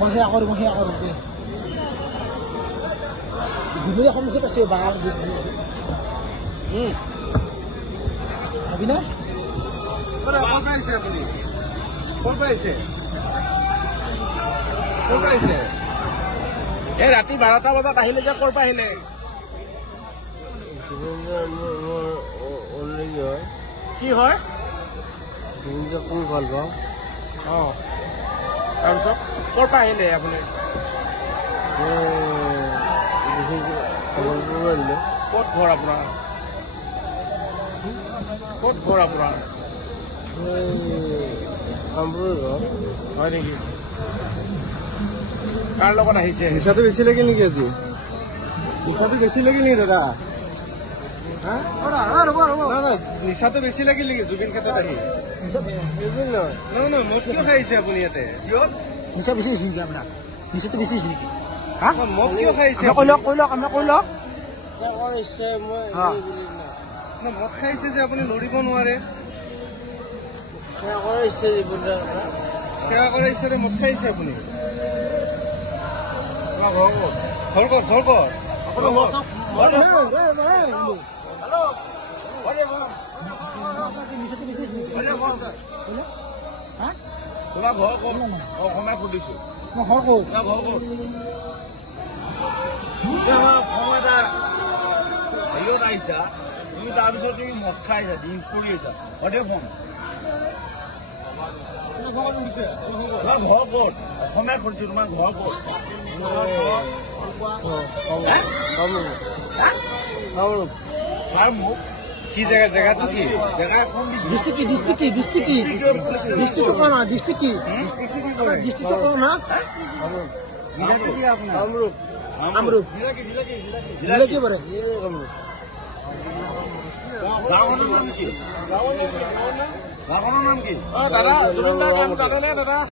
মহিয়া কৰো জুবিৰ সন্মুখত আছে বাঘ ভাবি না ৰাতি 12টা বজাত আহিলে যে ক'ৰ পৰা আহিলে কি হয় কোন ভাল পাওঁ তাৰপিছত ক'ৰ পৰা আহিলে আপুনি ক'ত ঘৰ আপোনাৰ হয় নেকি কাৰ লগত আহিছে নিচাটো বেছি লাগিল নেকি আজি নিচাটো বেছি লাগিল নেকি দাদা নিচাটো বেছি লাগিল নেকি জুবিন ক্ষেত্ৰত আহি মদ কিয় খাইছে আপুনি ইয়াতে নিচা বেছি হৈছে নেকি আপোনাৰ নিচাটো বেছি হৈছে নেকি মদ কিয় খাইছে মদ খাইছে যে আপুনি লৰিব নোৱাৰে সেৱা কৰাৰ ইচ্ছাৰে মদ খাইছে আপুনি ঘৰ ক'ত অসমীয়া সুধিছো হেৰিয়ত আহিছা তুমি তাৰপিছত তুমি মদ খাইছা ডিংছ কৰি আহিছা অধে ফোন ঘৰ ক'ত অসমীয়া সুধিছো তোমাৰ ঘৰ ক'ত কি জেগাটো কি জেগা কোন ডিষ্ট্ৰিক্ট কামৰূপ জিলা কি পৰে গাঁৱৰ নাম কি দাদা